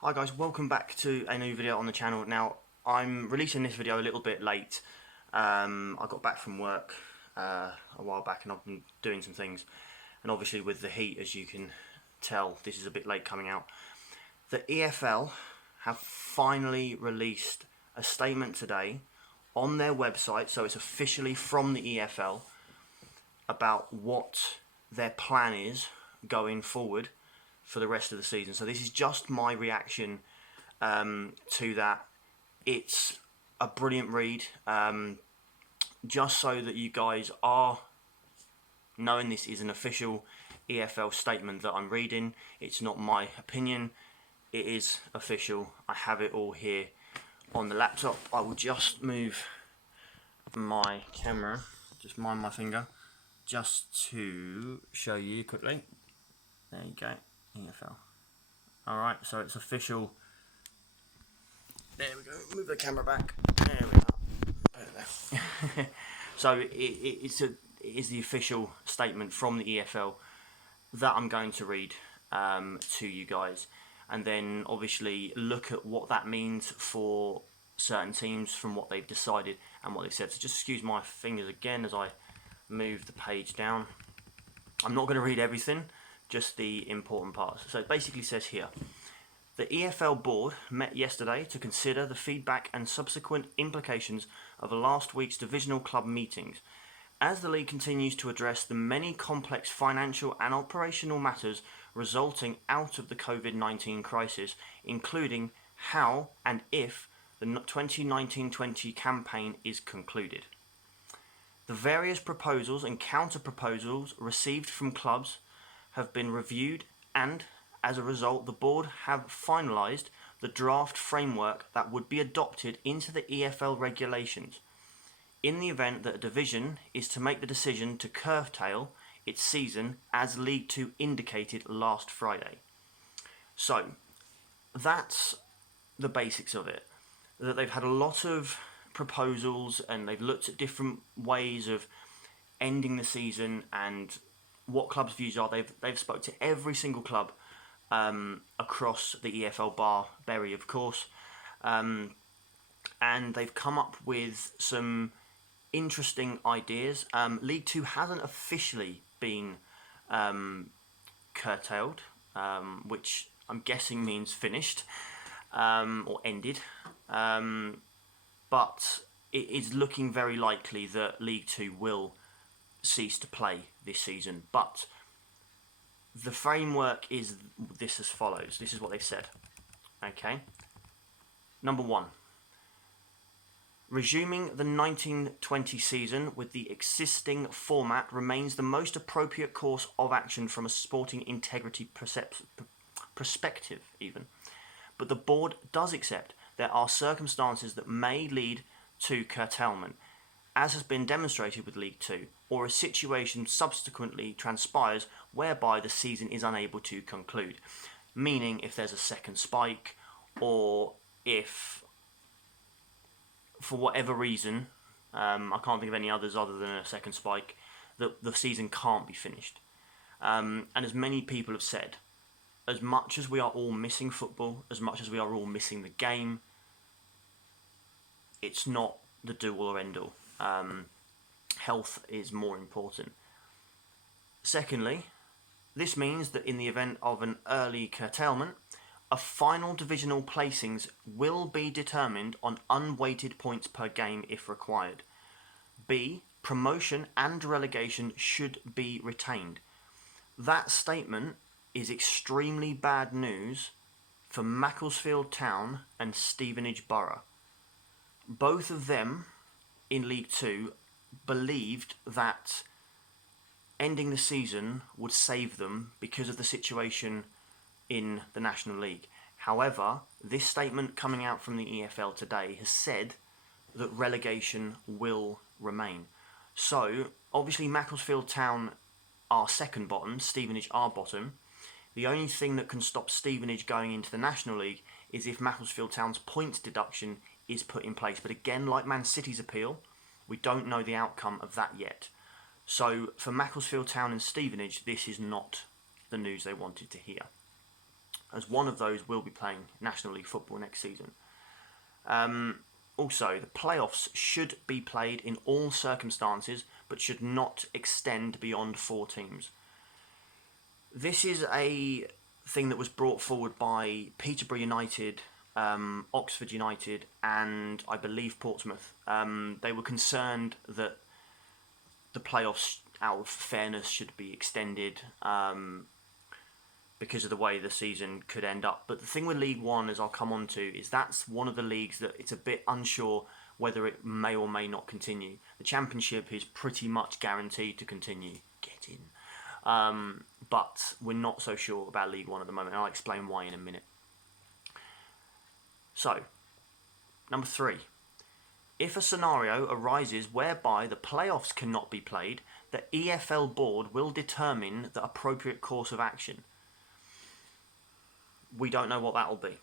Hi guys, welcome back to a new video on the channel. Now, I'm releasing this video a little bit late. I got back from work a while back and I've been doing some things. And obviously with the heat, as you can tell, this is a bit late coming out. The EFL have finally released a statement today on their website, so it's officially from the EFL, about what their plan is going forward for the rest of the season. So this is just my reaction to that. It's a brilliant read, just so that you guys are knowing this is an official EFL statement that I'm reading. It's not my opinion, it is official. I have it all here on the laptop. I will just move my camera, just mind my finger, just to show you quickly. There you go, EFL. Alright, so it's official. There we go, move the camera back. There we go. So it is the official statement from the EFL that I'm going to read to you guys. And then obviously look at what that means for certain teams from what they've decided and what they've said. So just excuse my fingers again as I move the page down. I'm not going to read everything, just the important parts. So it basically says here, the EFL board met yesterday to consider the feedback and subsequent implications of last week's divisional club meetings. As the league continues to address the many complex financial and operational matters resulting out of the COVID-19 crisis, including how and if the 2019-20 campaign is concluded. The various proposals and counter-proposals received from clubs have been reviewed and, as a result, the board have finalised the draft framework that would be adopted into the EFL regulations in the event that a division is to make the decision to curtail its season as League Two indicated last Friday. So, that's the basics of it. That they've had a lot of proposals and they've looked at different ways of ending the season and what clubs' views are. They've spoke to every single club across the EFL bar Bury, of course, and they've come up with some interesting ideas. League Two hasn't officially been curtailed, which I'm guessing means finished or ended, but it is looking very likely that League Two will cease to play this season. But the framework is this as follows. This is what they've said. Okay. Number one. Resuming the 1920 season with the existing format remains the most appropriate course of action from a sporting integrity perspective even. But the board does accept there are circumstances that may lead to curtailment, as has been demonstrated with League Two, or a situation subsequently transpires whereby the season is unable to conclude. Meaning if there's a second spike, or if for whatever reason, I can't think of any others other than a second spike, the season can't be finished. And as many people have said, as much as we are all missing football, as much as we are all missing the game, it's not the do-all or end-all. Health is more important. Secondly, this means that in the event of an early curtailment, a final divisional placings will be determined on unweighted points per game if required. B. Promotion and relegation should be retained. That statement is extremely bad news for Macclesfield Town and Stevenage Borough. Both of them in League Two believed that ending the season would save them because of the situation in the National League. However, this statement coming out from the EFL today has said that relegation will remain. So, obviously Macclesfield Town are second bottom, Stevenage are bottom. The only thing that can stop Stevenage going into the National League is if Macclesfield Town's points deduction is put in place. But again, like Man City's appeal, we don't know the outcome of that yet. So, for Macclesfield Town and Stevenage, this is not the news they wanted to hear. as one of those will be playing National League football next season. Also, the playoffs should be played in all circumstances, but should not extend beyond 4 teams. This is a thing that was brought forward by Peterborough United, Oxford United, and I believe Portsmouth. They were concerned that the playoffs, out of fairness, should be extended because of the way the season could end up. But the thing with League One, as I'll come on to, is that's one of the leagues that it's a bit unsure whether it may or may not continue. The Championship is pretty much guaranteed to continue. Get in. But we're not so sure about League One at the moment, and I'll explain why in a minute. So, number 3. If a scenario arises whereby the playoffs cannot be played, the EFL board will determine the appropriate course of action. We don't know what that will be.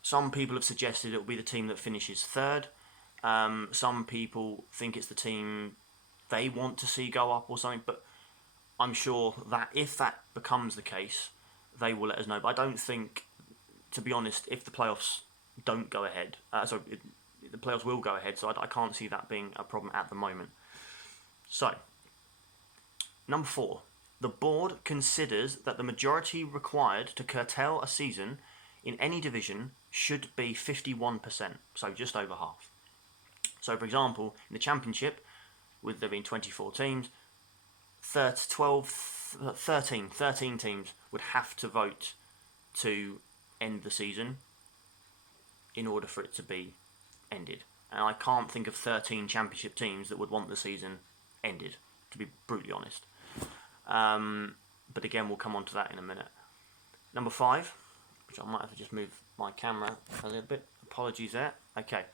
Some people have suggested it will be the team that finishes 3rd. Some people think it's the team they want to see go up or something, but I'm sure that if that becomes the case, they will let us know. But I don't think, to be honest, if the playoffs don't go ahead, the playoffs will go ahead, so I can't see that being a problem at the moment. So, number 4. The board considers that the majority required to curtail a season in any division should be 51%, so just over half. So, for example, in the Championship, with there being 24 teams, 13 teams would have to vote to end the season in order for it to be ended. And I can't think of 13 Championship teams that would want the season ended, to be brutally honest. But again, we'll come on to that in a minute. Number 5, which I might have to just move my camera a little bit. Apologies there. Okay.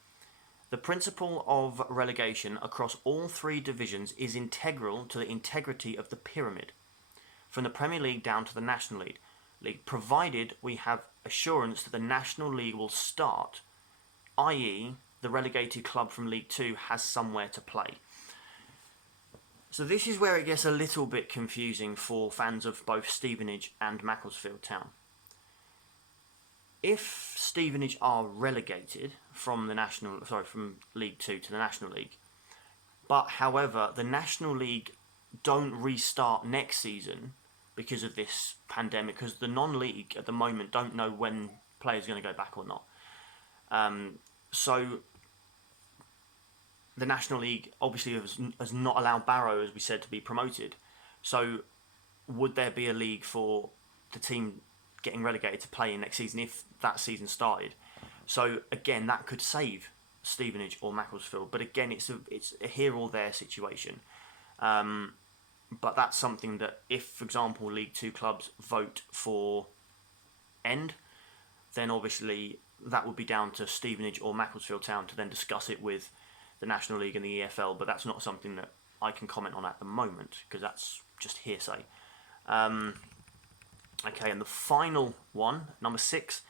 The principle of relegation across all 3 divisions is integral to the integrity of the pyramid, from the Premier League down to the National League, provided we have assurance that the National League will start, i.e. the relegated club from League 2 has somewhere to play. So this is where it gets a little bit confusing for fans of both Stevenage and Macclesfield Town. If Stevenage are relegated from League 2 to the National League, but however the National League don't restart next season because of this pandemic, because the non-league at the moment don't know when players are going to go back or not. So the National League obviously has not allowed Barrow, as we said, to be promoted. So would there be a league for the team getting relegated to play in next season if that season started? So again, that could save Stevenage or Macclesfield. But again, it's a here or there situation. But that's something that if, for example, League 2 clubs vote for end, then obviously that would be down to Stevenage or Macclesfield Town to then discuss it with the National League and the EFL, but that's not something that I can comment on at the moment because that's just hearsay. Okay, and the final one, number 6,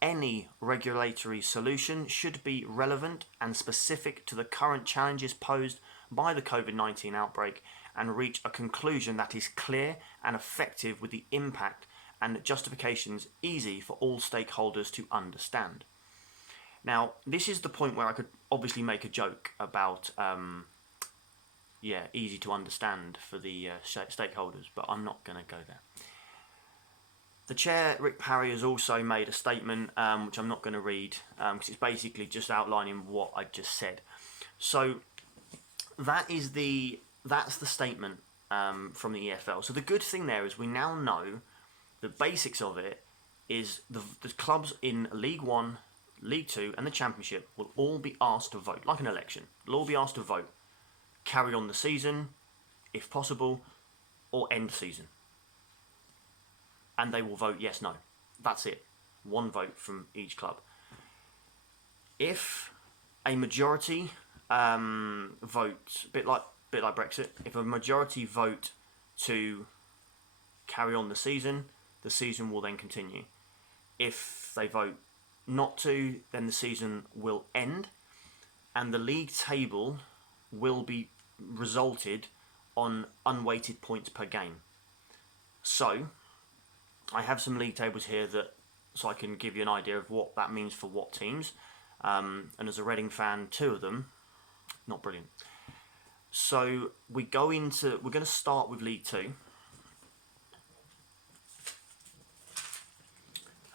any regulatory solution should be relevant and specific to the current challenges posed by the COVID-19 outbreak and reach a conclusion that is clear and effective with the impact and justifications easy for all stakeholders to understand. Now, this is the point where I could obviously make a joke about, easy to understand for the stakeholders, but I'm not going to go there. The chair, Rick Parry, has also made a statement, which I'm not going to read, because it's basically just outlining what I just said. So that's the statement from the EFL. So the good thing there is we now know the basics of it is the clubs in League 1, League 2 and the Championship will all be asked to vote, like an election. They'll all be asked to vote, carry on the season, if possible, or end season. And they will vote yes, no. That's it. One vote from each club. If a majority vote, bit like Brexit, if a majority vote to carry on the season will then continue. If they vote not to, then the season will end, and the league table will be resulted on unweighted points per game. So, I have some league tables here so I can give you an idea of what that means for what teams. And as a Reading fan, 2 of them, not brilliant. So we're going to start with League 2.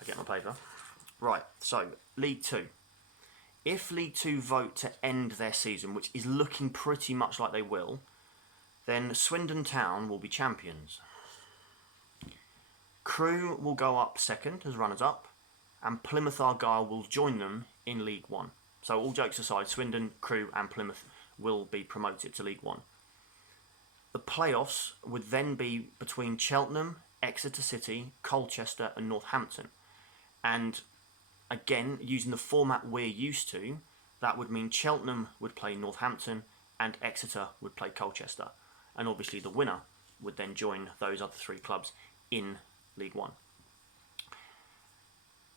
I get my paper. Right, so League 2. If League 2 vote to end their season, which is looking pretty much like they will, then Swindon Town will be champions. Crewe will go up second as runners-up, and Plymouth Argyle will join them in League 1. So all jokes aside, Swindon, Crewe and Plymouth will be promoted to League 1. The playoffs would then be between Cheltenham, Exeter City, Colchester and Northampton. And again, using the format we're used to, that would mean Cheltenham would play Northampton and Exeter would play Colchester. And obviously the winner would then join those other 3 clubs in League 1.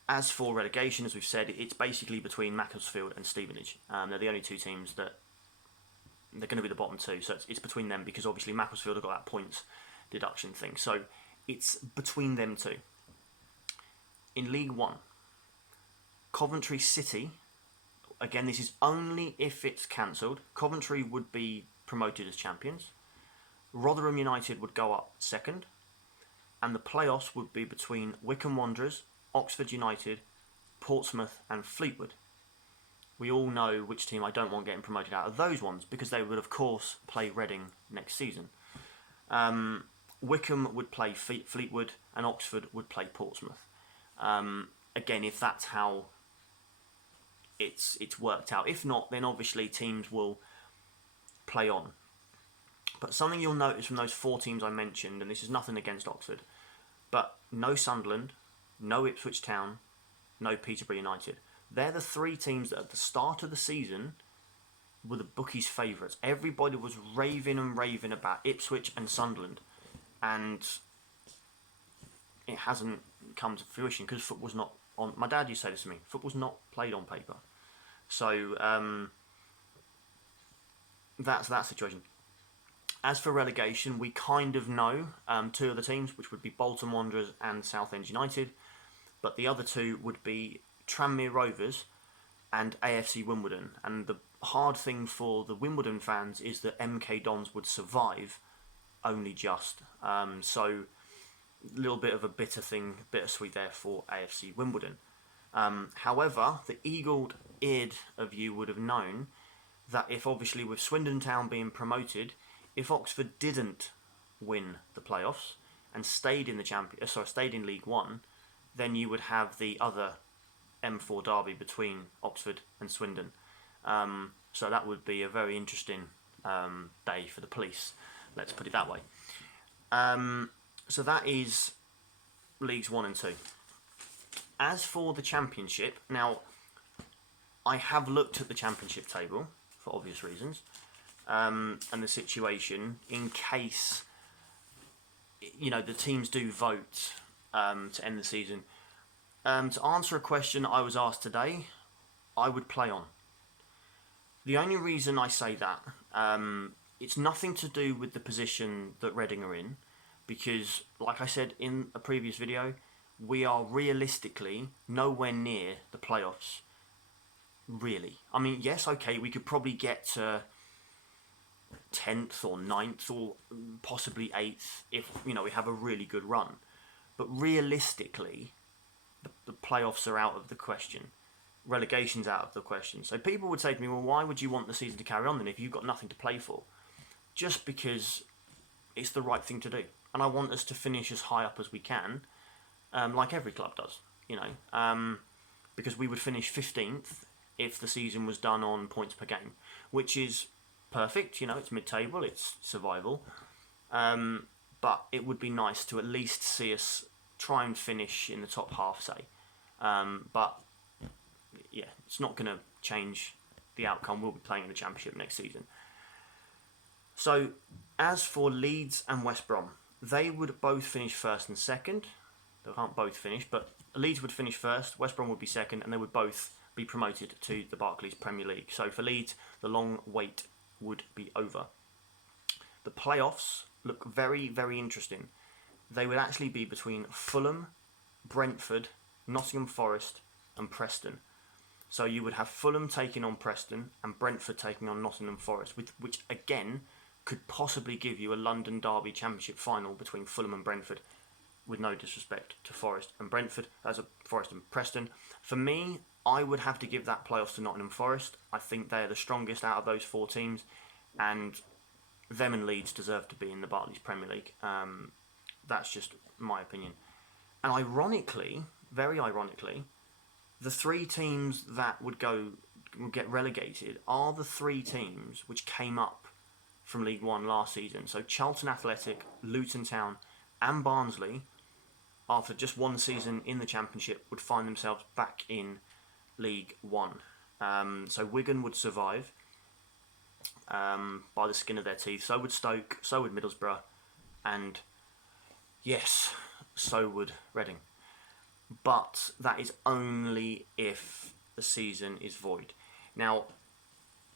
As for relegation, as we've said, it's basically between Macclesfield and Stevenage. They're the only 2 teams that they're going to be the bottom 2, so it's between them because obviously Macclesfield have got that points deduction thing. So it's between them 2. In League 1, Coventry City, again this is only if it's cancelled, Coventry would be promoted as champions. Rotherham United would go up second, and the playoffs would be between Wycombe Wanderers, Oxford United, Portsmouth and Fleetwood. We all know which team I don't want getting promoted out of those ones because they would of course play Reading next season. Wycombe would play Fleetwood and Oxford would play Portsmouth. Again, if that's how it's worked out. If not, then obviously teams will play on. But something you'll notice from those 4 teams I mentioned, and this is nothing against Oxford, but no Sunderland, no Ipswich Town, no Peterborough United. They're the 3 teams that at the start of the season were the bookies' favourites. Everybody was raving and raving about Ipswich and Sunderland, and it hasn't come to fruition because football's not on. My dad used to say this to me: football's not played on paper. So that's that situation. As for relegation, we kind of know 2 of the teams, which would be Bolton Wanderers and Southend United, but the other 2 would be Tranmere Rovers and AFC Wimbledon. And the hard thing for the Wimbledon fans is that MK Dons would survive only just. So a little bit of a bittersweet there for AFC Wimbledon. However, the eagle-eared of you would have known that if obviously with Swindon Town being promoted, if Oxford didn't win the playoffs and stayed in stayed in League 1, then you would have the other M4 derby between Oxford and Swindon. So that would be a very interesting day for the police, let's put it that way. So that is Leagues 1 and 2. As for the Championship, now I have looked at the Championship table for obvious reasons, and the situation in case the teams do vote to end the season. To answer a question I was asked today, I would play on. The only reason I say that, it's nothing to do with the position that Reading are in, because like I said in a previous video, we are realistically nowhere near the playoffs, really. I mean, yes, okay, we could probably get to 10th or 9th or possibly 8th if we have a really good run, but realistically the playoffs are out of the question, relegation's out of the question. So people would say to me, well, why would you want the season to carry on then if you've got nothing to play for? Just because it's the right thing to do, and I want us to finish as high up as we can, like every club does, because we would finish 15th if the season was done on points per game, which is perfect. It's mid-table, it's survival, but it would be nice to at least see us try and finish in the top half, say. But yeah, it's not going to change the outcome. We'll be playing in the Championship next season. So as for Leeds and West Brom, they would both finish first and second. They can't both finish, but Leeds would finish first, West Brom would be second, and they would both be promoted to the Barclays Premier League. So for Leeds, the long wait would be over. The playoffs look very, very interesting. they would actually be between Fulham, Brentford, Nottingham Forest, and Preston. So you would have Fulham taking on Preston and Brentford taking on Nottingham Forest, which again could possibly give you a London Derby Championship final between Fulham and Brentford. With no disrespect to Forest and Brentford, as a Forest and Preston. For me, I would have to give that playoffs to Nottingham Forest. I think they are the strongest out of those 4 teams, and them and Leeds deserve to be in the Barclays Premier League. That's just my opinion. And ironically, very ironically, the 3 teams that would get relegated are the 3 teams which came up from League One last season. So Charlton Athletic, Luton Town, and Barnsley, after just 1 season in the Championship, would find themselves back in League One. So Wigan would survive by the skin of their teeth. So would Stoke, so would Middlesbrough, and yes, so would Reading. But that is only if the season is void. Now,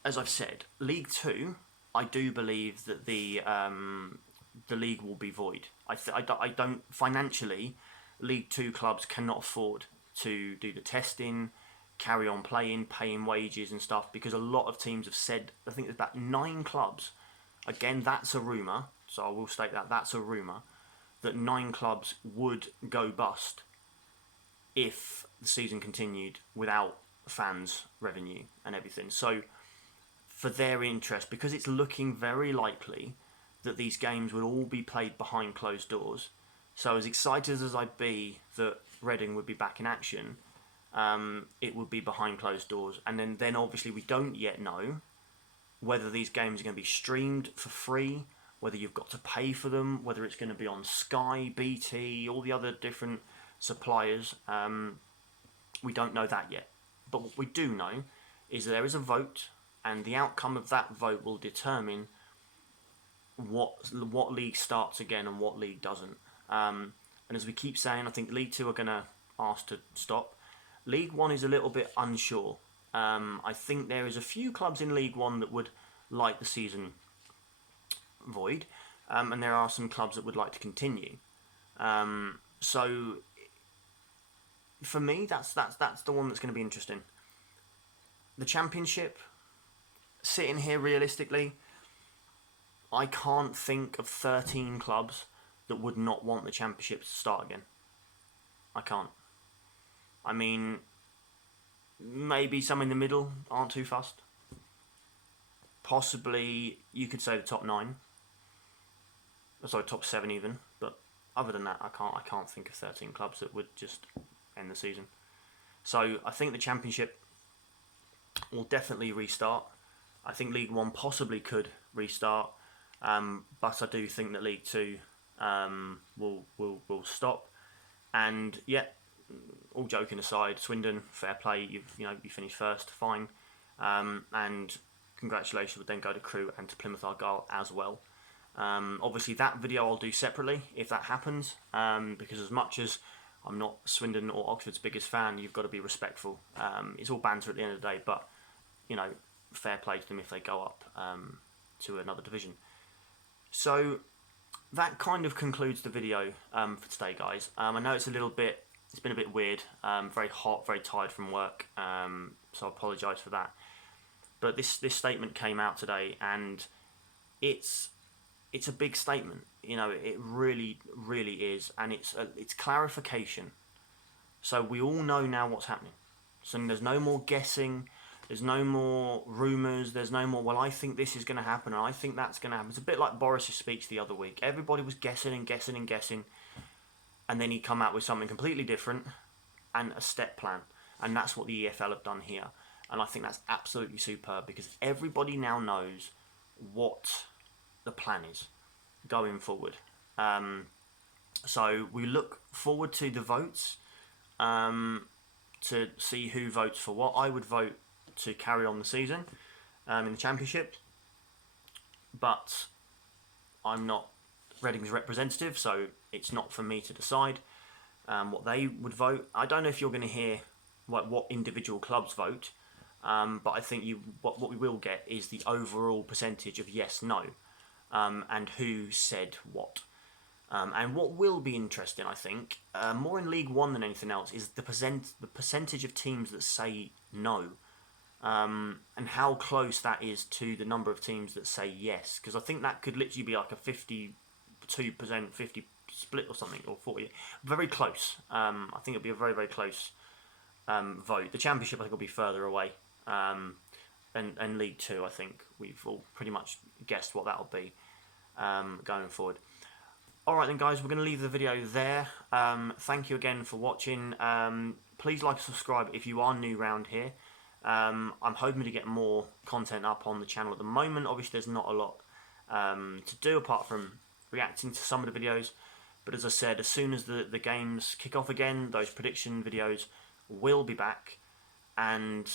as I've said, League 2, I do believe that the league will be void. I don't financially, League 2 clubs cannot afford to do the testing, carry on playing, paying wages and stuff, because a lot of teams have said, I think there's about 9 clubs, again that's a rumour, so I will state that that's a rumour, that 9 clubs would go bust if the season continued without fans' revenue and everything. So for their interest, because it's looking very likely that these games would all be played behind closed doors. So as excited as I'd be that Reading would be back in action, it would be behind closed doors. And then obviously we don't yet know whether these games are going to be streamed for free, whether you've got to pay for them, whether it's going to be on Sky, BT, all the other different suppliers. We don't know that yet. But what we do know is there is a vote, and the outcome of that vote will determine what league starts again and what league doesn't. And as we keep saying, I think League 2 are going to ask to stop. League 1 is a little bit unsure. I think there is a few clubs in League 1 that would like the season void, and there are some clubs that would like to continue. So for me, that's the one that's going to be interesting. The Championship, sitting here realistically, I can't think of 13 clubs that would not want the Championship to start again. I can't. I mean, maybe some in the middle aren't too fussed. Possibly, you could say the top 9. Sorry, top 7 even. But other than that, I can't think of 13 clubs that would just end the season. So I think the Championship will definitely restart. I think League 1 possibly could restart. But I do think that League 2 will stop. And yeah, all joking aside, Swindon, fair play. You finished first, fine. And congratulations would then go to Crewe and to Plymouth Argyle as well. Obviously, that video I'll do separately if that happens. Because as much as I'm not Swindon or Oxford's biggest fan, you've got to be respectful. It's all banter at the end of the day, but fair play to them if they go up to another division. So that kind of concludes the video for today, guys. I know it's been a bit weird, very hot, very tired from work, so I apologise for that. But this statement came out today, and it's a big statement. It really, really is, and it's clarification. So we all know now what's happening. So there's no more guessing. There's no more rumours. There's no more, well, I think this is going to happen, and I think that's going to happen. It's a bit like Boris's speech the other week. Everybody was guessing and guessing and guessing, and then he come out with something completely different and a step plan. And that's what the EFL have done here. And I think that's absolutely superb, because everybody now knows what the plan is going forward. So we look forward to the votes to see who votes for what. I would vote to carry on the season in the Championship, but I'm not Reading's representative, so it's not for me to decide what they would vote. I don't know if you're going to hear what individual clubs vote, but I think what we will get is the overall percentage of yes, no, and who said what. And what will be interesting, I think, more in League One than anything else, is the percentage of teams that say no, and how close that is to the number of teams that say yes. Because I think that could literally be like a 52%, 50 split or something, or 40. Very close. I think it'll be a very, very close vote. The Championship, I think, will be further away. And League Two, I think we've all pretty much guessed what that'll be going forward. Alright then guys, we're going to leave the video there. Thank you again for watching. Please like and subscribe if you are new around here. I'm hoping to get more content up on the channel at the moment. Obviously there's not a lot to do apart from reacting to some of the videos. But as I said, as soon as the games kick off again, those prediction videos will be back. And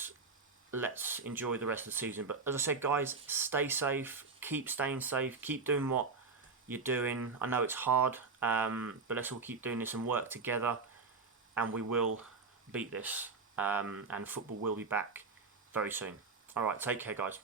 let's enjoy the rest of the season. But as I said guys, stay safe, keep staying safe, keep doing what you're doing. I know it's hard, but let's all keep doing this and work together, and we will beat this, and football will be back very soon. Alright, take care guys.